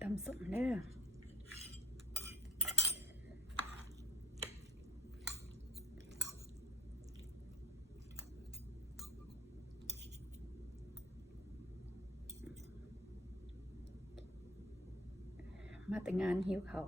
ตำส้มเด้อมาแต่งานหิวเขา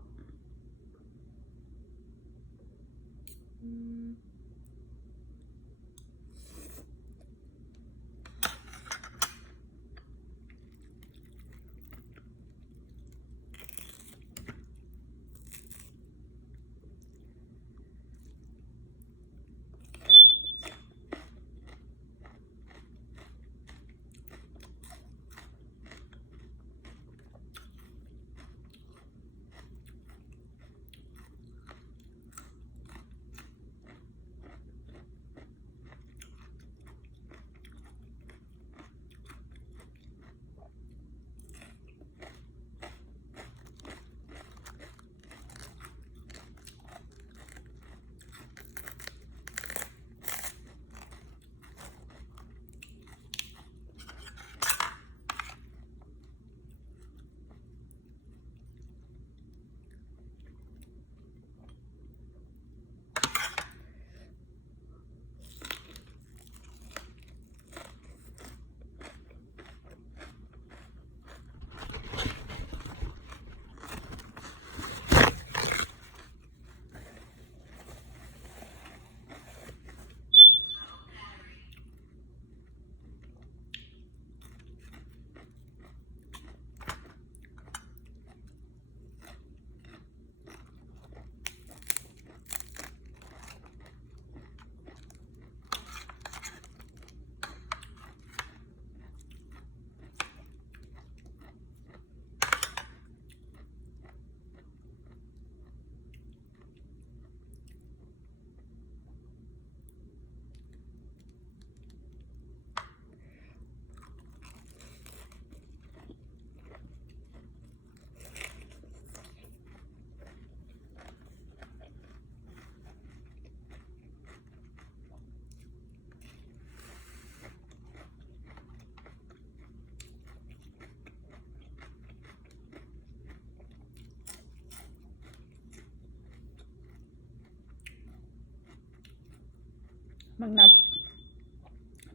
มังนัด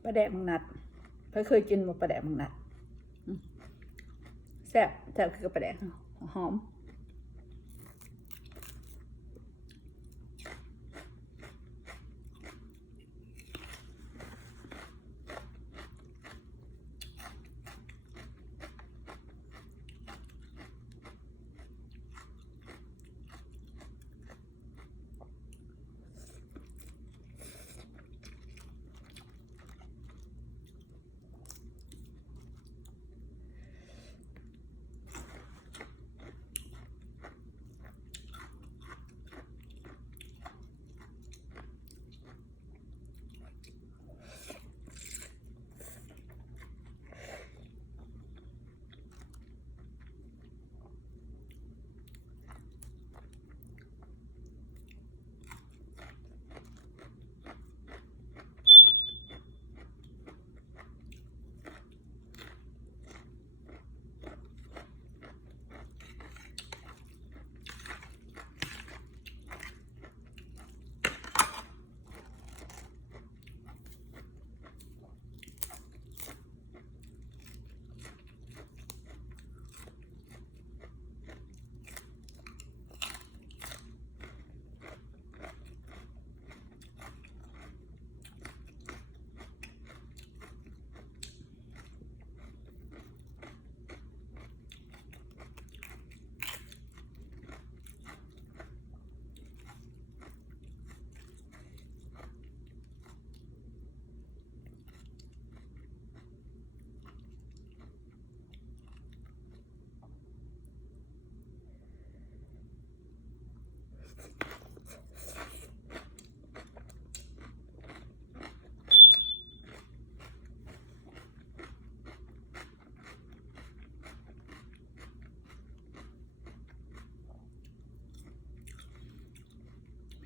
ปลาแดกมังนัดเคยกินหมดปลาแดกมังนัดแซ่บคือปลาแดกหอม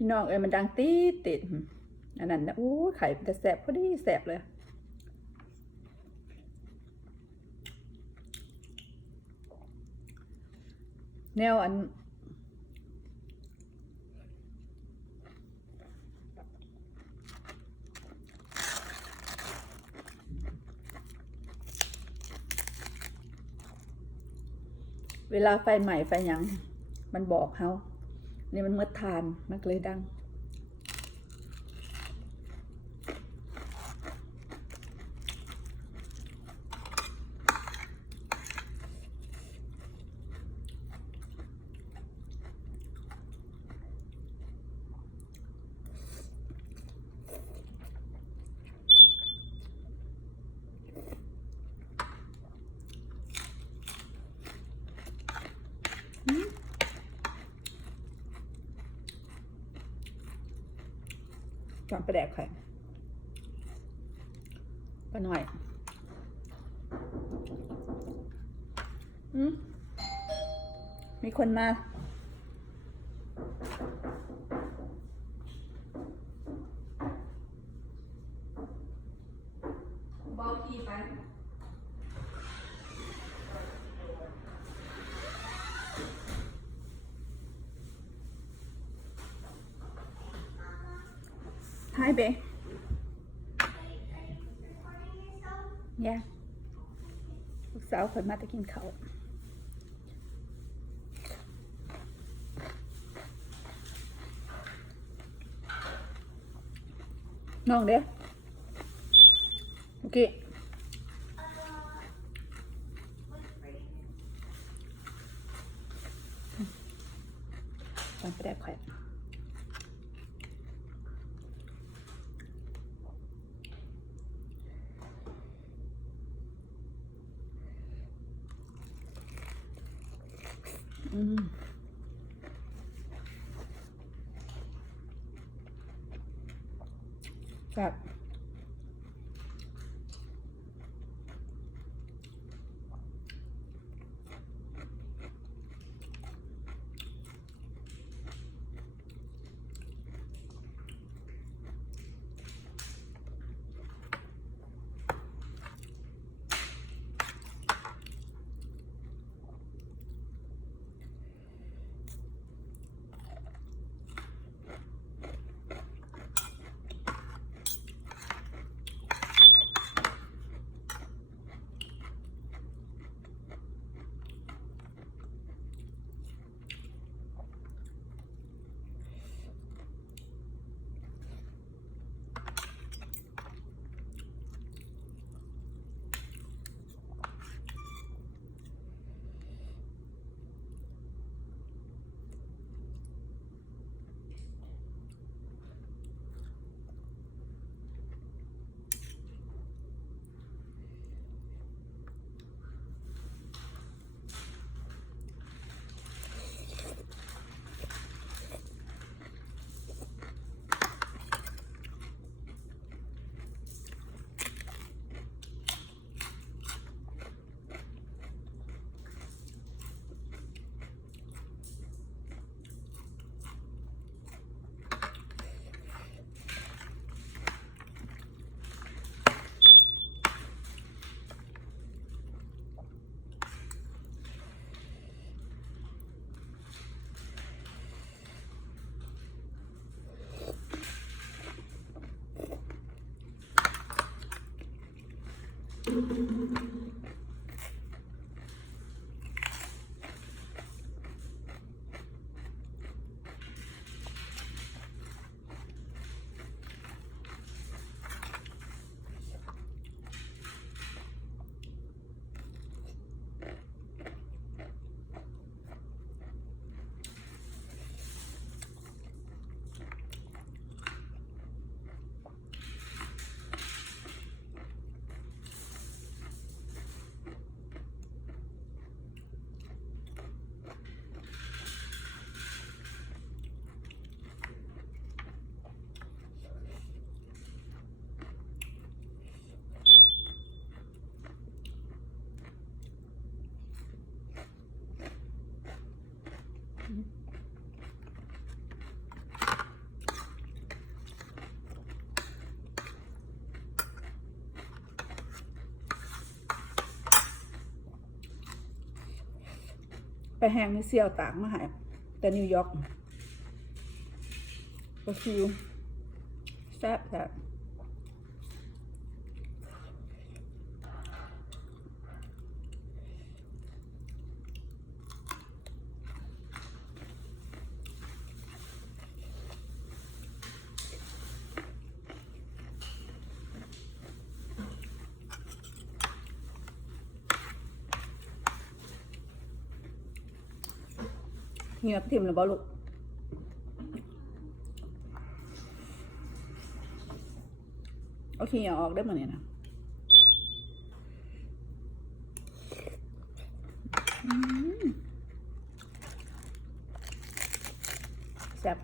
พี่น้องมันดังติดอันนั้นนะโอ้ไข่จะแสบพอดีแสบเลย แนวอันเวลาไฟใหม่ไฟหยังมันบอกเขานี่มันเมื่อทานมันเลยดังจอนประแดกไข่ปลาหน่อยมีคนมาเบาขี้ไปHi, babe. Yeah. ลูกสาวคนมาจะกินข้าวน้องเด้อโอเคตอนไปได้ไข่ครับ ไปแห้งในเซี่ยวตากมาให้แต่นิวยอร์กก็คือแซ่บแซ่บเงียบทิมหรือเปล่าลูกโอเคอย่าออกได้มาเนี่ยนะแซ่บ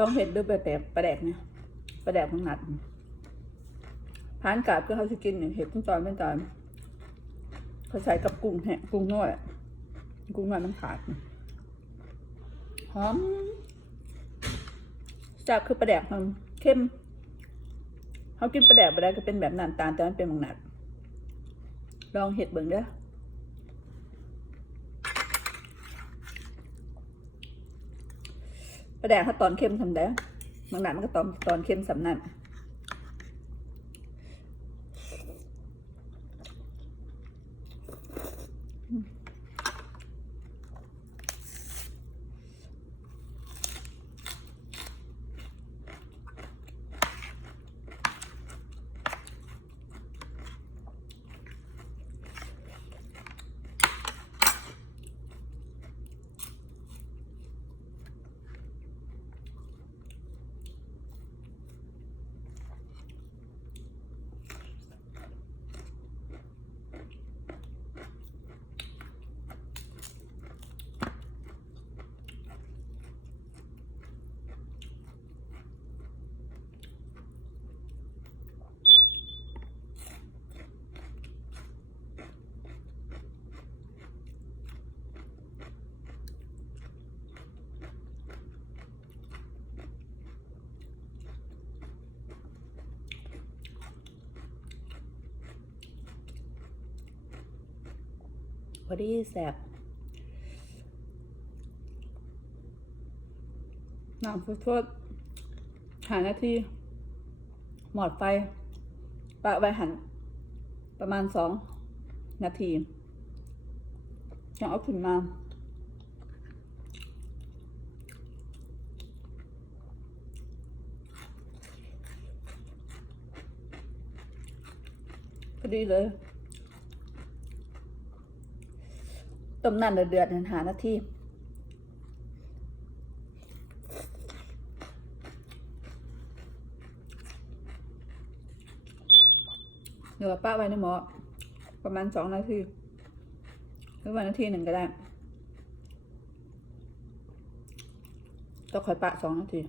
ลองเห็ดดูแบบปลาแดกเนี่ยปลาแดกของหนัดพานกาบก็เขาจะกินเนี่ยเห็ดเป็นตอนเป็นตอนเขาใส่กับกุ้งแห้งกุ้งน้อยกุ้งน้อยมันขาดหอมแซ่บคือปลาแดกมันเข้มเขากินปลาแดกไปได้ก็เป็นแบบน้ำตาลแต่มันเป็นมังหนัดลองเห็ดเบิ่งเด้อปลาแดกถ้าตอนเข้มทำได้บางหนัดมันก็ตอนเข้มสำนันพอดีแซ่บน้ำฟุดๆ5 นาทีหมอดไฟปะไว้หันประมาณ2 นาทีจะเอาขึ้นมาพอดีเลยต้มน้ำเดือดๆ5 นาทีเดี๋ยวป้าไว้ในหม้อประมาณ2 นาทีหรือว่า1 นาทีก็ได้ต้องคอยปะ2 นาที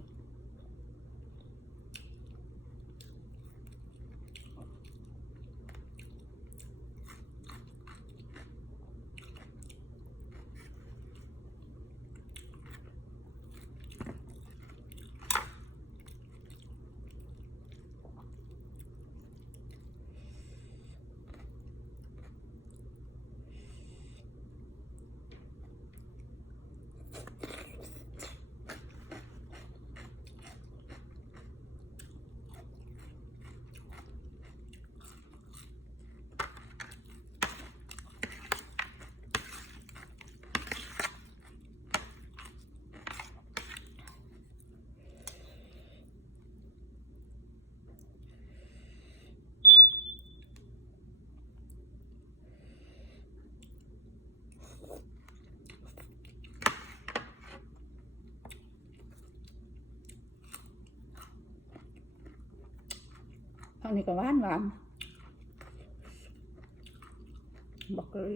ทางนี้ก็หวานบอกเลย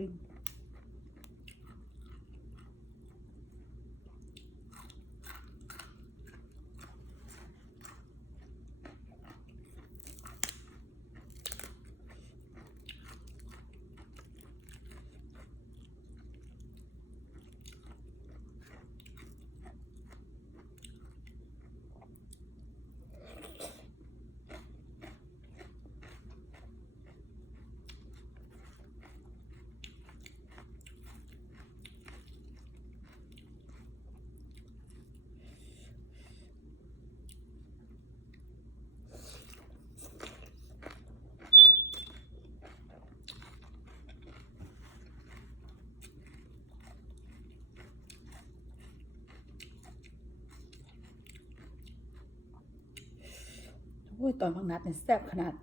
อ้ยตอนมังนัดเนี่ยแซ่บขนาด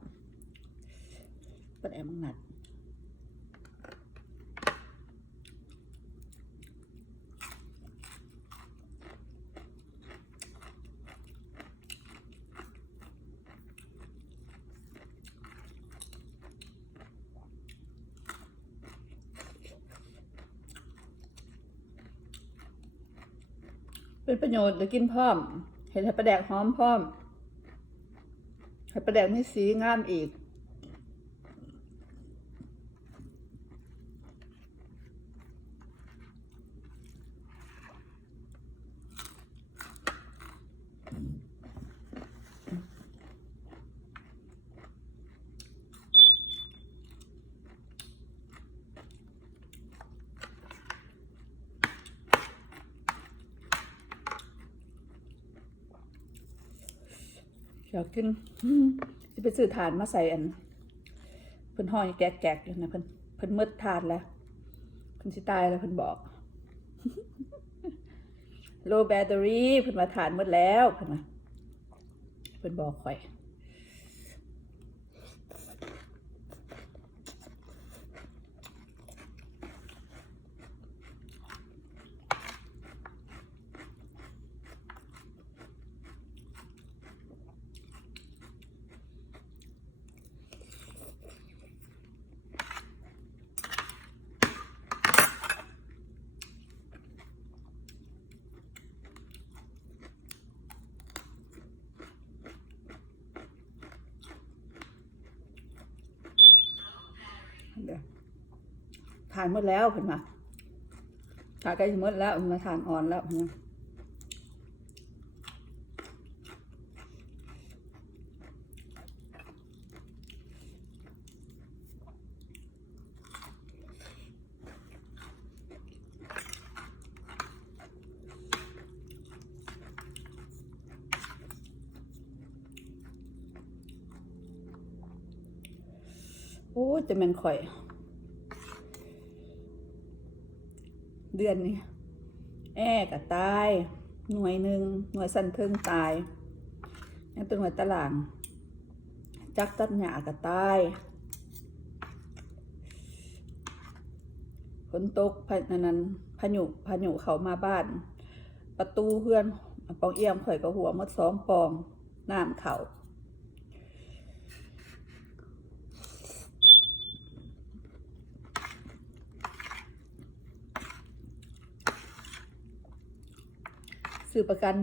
ปลาแดกมังนัดเป็นประโยชน์จะกินพร้อมเห็นให้ปลาแดกหอมพร้อมให้ปลาแดกนี่สีงามอีกอยากกินจะไปซื้อถ่านมาใส่อันเพิ่นห้อยแกกๆอยู่นะเพิ่นมืดทานแล้วเพิ่นสิตายแล้วเพิ่นบอก โลแบตเตอรี่เพิ่นมาถ่านมืดแล้วเพิ่นบอกข่อยทานหมดแล้วเพิ่นมาทานใกล้หมดแล้วมาทานอ่อนแล้วเพิ่นโอ้จะแม่นข่อยเดือนนี้แอ้ก็ตายหน่วยหนึ่งหน่วยสั้นเทิงตายยังเป็นหน่วยตารางจักตัดหญ้าก็ตายฝนตกนั้นพายุเข้ามาบ้านประตูเพื่อนปองเอี่ยมข่อยก็หัวหมด2 ปองน้ำเข้าซื้อประกัน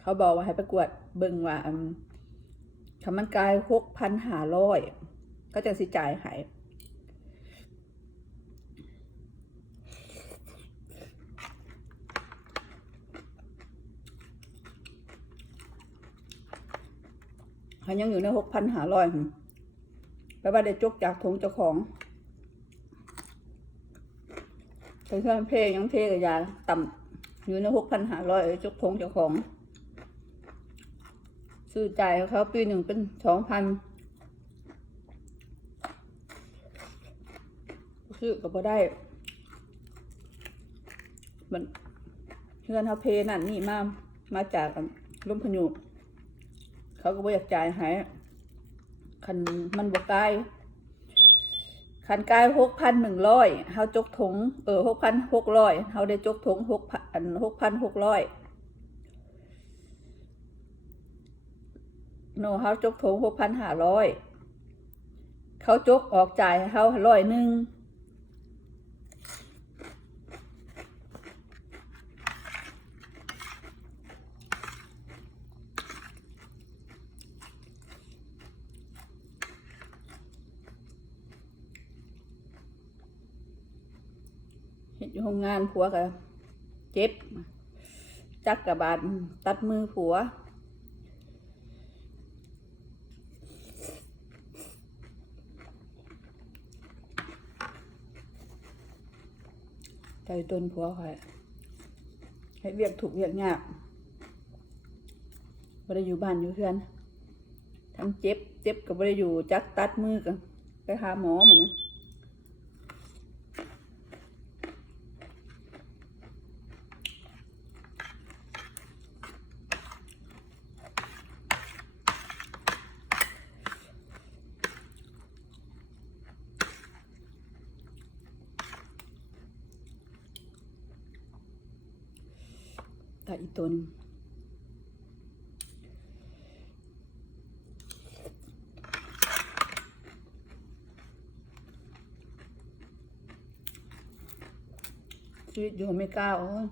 เขาบอกว่าให้ประกวดเบิ่งว่าคำมันกาย6,500ก็จะสิจ่ายให้เขายังอยู่ใน6,500แปลว่าได้จกจากทงเจ้าของแต่ถ้าเพลยังเทกับยาต่ำอยู่ใน6,500จกทงเจ้าของซื้อจ่ายเขาปีหนึ่งเป็น2,000ซื้อก็บ่ได้มันเพื่อนเขาเพนั่นนี่มาจากร่มพยุเขาก็บ่อยากจ่ายให้คันมันบ่กายคันกาย6,100เฮาจกถง6,600เฮาได้จกถง6,600โนเฮาจกถง6,500เขาจกออกจ่ายเฮา100เฮ็ดอยู่โรงงานผัวก็เจ็บจักกะบาดตัดมือผัวใจต้นผัวข่อยให้เวียกถูกเวียกยากบ่ได้อยู่บ้านอยู่เฮือนทั้งเจ็บก็บ่ได้อยู่จักตัดมือก็ไปหาหมอมื้อนี้ แต่อีตนชีวิตอยู่อเมริกาโอ้ย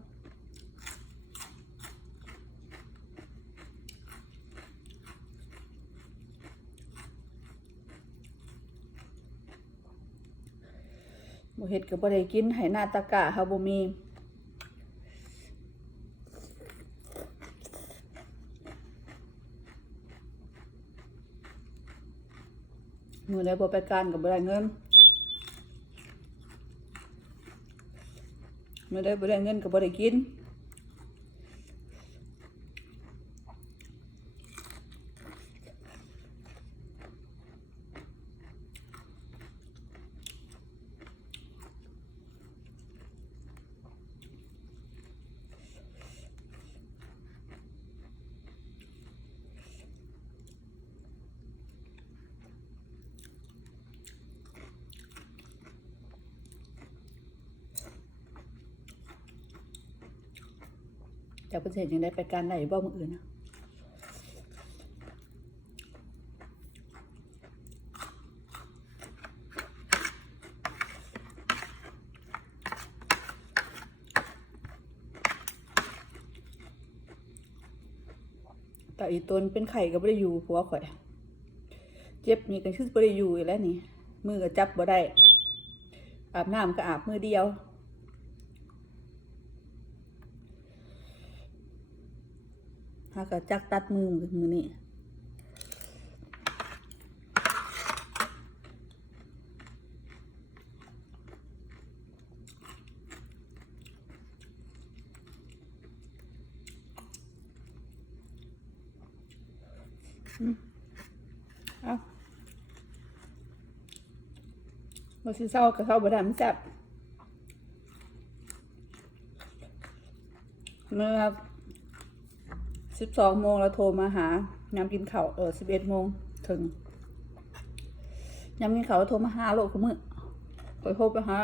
บ่เฮ็ดก็บ่ได้กินให้หน้าตะกะเฮาบ่มีมื้อใดบ่ไปการก็บ่ได้เงินมื้อใดบ่ได้เงินก็บ่ได้กินจากประเทศยังได้ไปการไหนบ่มื้ออื่นนะแต่อีตนเป็นไข่ก็บ่ได้อยู่ผัวข่อยเจ็บนี่ก็คือบ่ได้อยู่อีกแล้วนี่มือก็จับบ่ได้อาบน้ำก็อาบมือเดียวหาก็จักตัดมือนี่เอาบ่สิเศร้าก็เศร้าบ่ได้มันแซ่บเมื่อ12 โมงแล้วโทรมาหายามกินข้าว11 โมงถึงยามกินข้าวโทรมาหาโลกคือมื้อข่อยโทรไปหา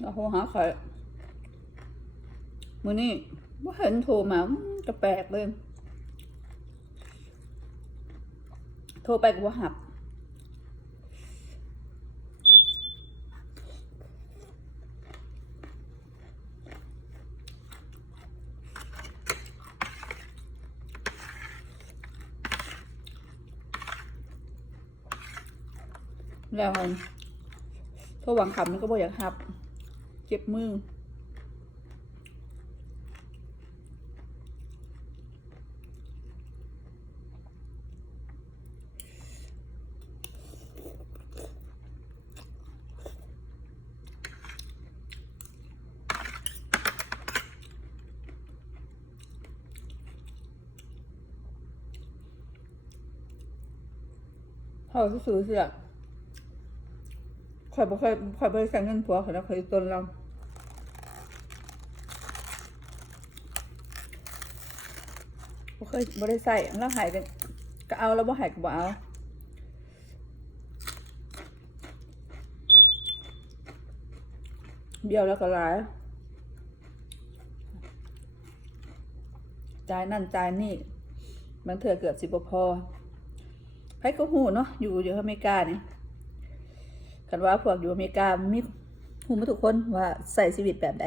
แล้วโทรหาข่อยมื้อนี้บ่เห็นโทรมาก็แปลกเลยโทรไปก็บ่รับแล้วโทรหวังคำมันก็บ่อยากรับเจ็บมือเขาซื้อเสื้อข่อยบ่ได้ใส่เงินผัวข่อยแล้วข่อยตนเราบ่ได้ใส่แล้วหายก็เอาแล้วบ่หายก็บ่เอาเบี้ยวแล้วก็หลายจ่ายนั่นจ่ายนี่บางเทื่อเกือบสิบ่พอไผก็ฮู้เนาะอยู่อเมริกานี่คันว่าพวกอยู่อเมริกามีฮู้หมดทุกคนว่าใส่ชีวิตแบบใด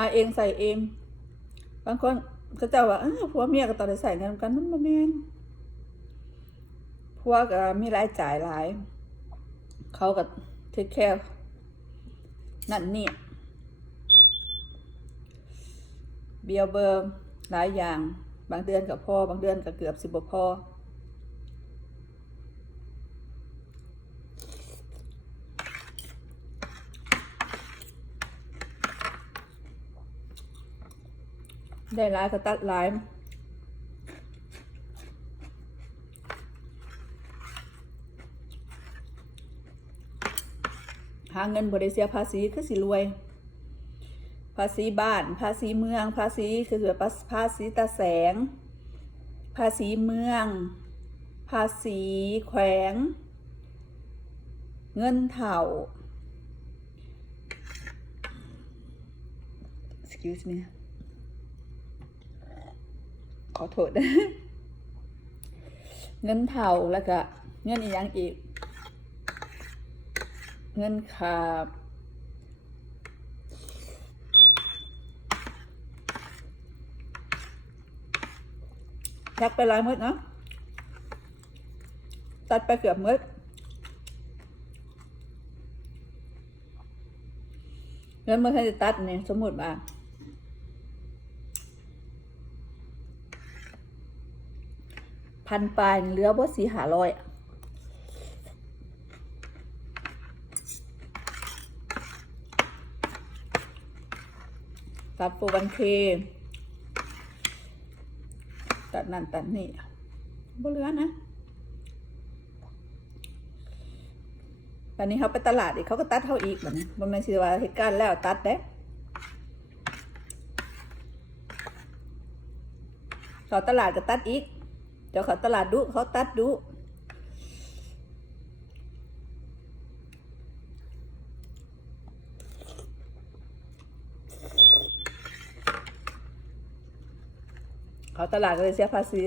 หาเองใส่เองบางคนก็เจ้าว่าผัวเมียก็ต้องได้ใส่เงินกันมันบ่แม่นผัวก็มีรายจ่ายหลายเขาก็เทคแคร์นั่นนี่เบียเบอร์หลายอย่างบางเดือนก็พอบางเดือนก็เกือบสิบ่พอได้หลายก็ตัดหลาย หาเงินบริเสียภาษีคือสิรวย ภาษีบ้านภาษีเมืองภาษีคือภาษีตาแสงภาษีเมืองภาษีแขวงเงินเถ่า excuse me ขอโทษ เงินเถ่าแล้วก็เงินอีกอย่างอีกเงินขาบยักไปหลายมื้อเนาะตัดไปเกือบมื้อเงินเมื่อไหร่จะตัดเนี่ยสมมติว่าพันปลายเหลือบ่400-500ตัดโฟวันเคตัดนั่นตัดนี่บ่เหลือนะตอนนี้เขาไปตลาดอีกเขาก็ตัดเท่าอีกแบบนี้มันไม่ใช่ว่าเหตุการณ์แล้วตัดเด้เขาตลาดก็ตัดอีกเดี๋ยวเขาตลาดดุเขาตัดดุเขาตลาดก็เลยเสียภาษี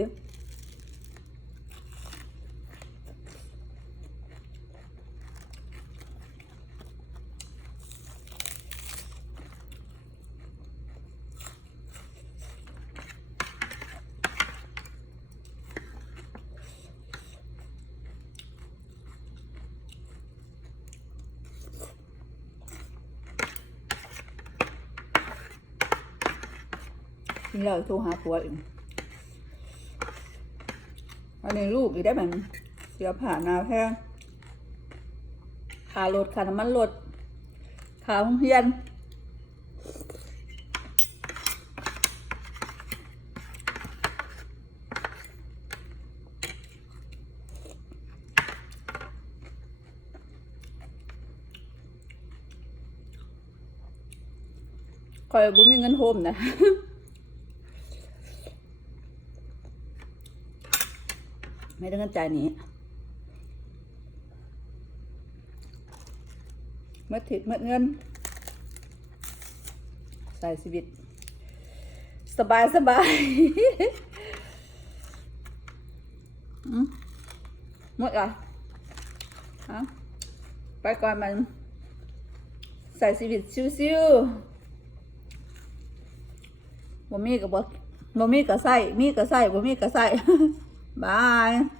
นี่เราโทรหาผัวอีกอันนี้ลูกอีกได้ไหมเสียผ่านาแพงค่ารถค่าน้ำมันรถค่าโรงเรียนคอยบุ้มีเงินโฮมนะ ไม่ได้เงินจ่ายนี้เมื่อถิดเมื่อเงินใส่ชีวิตสบายหมดอ่ะไปก่อนมันใส่ชีวิตชิวๆบ่มีก็ใส่มีก็ใส่บ่มีก็ใส่ บาย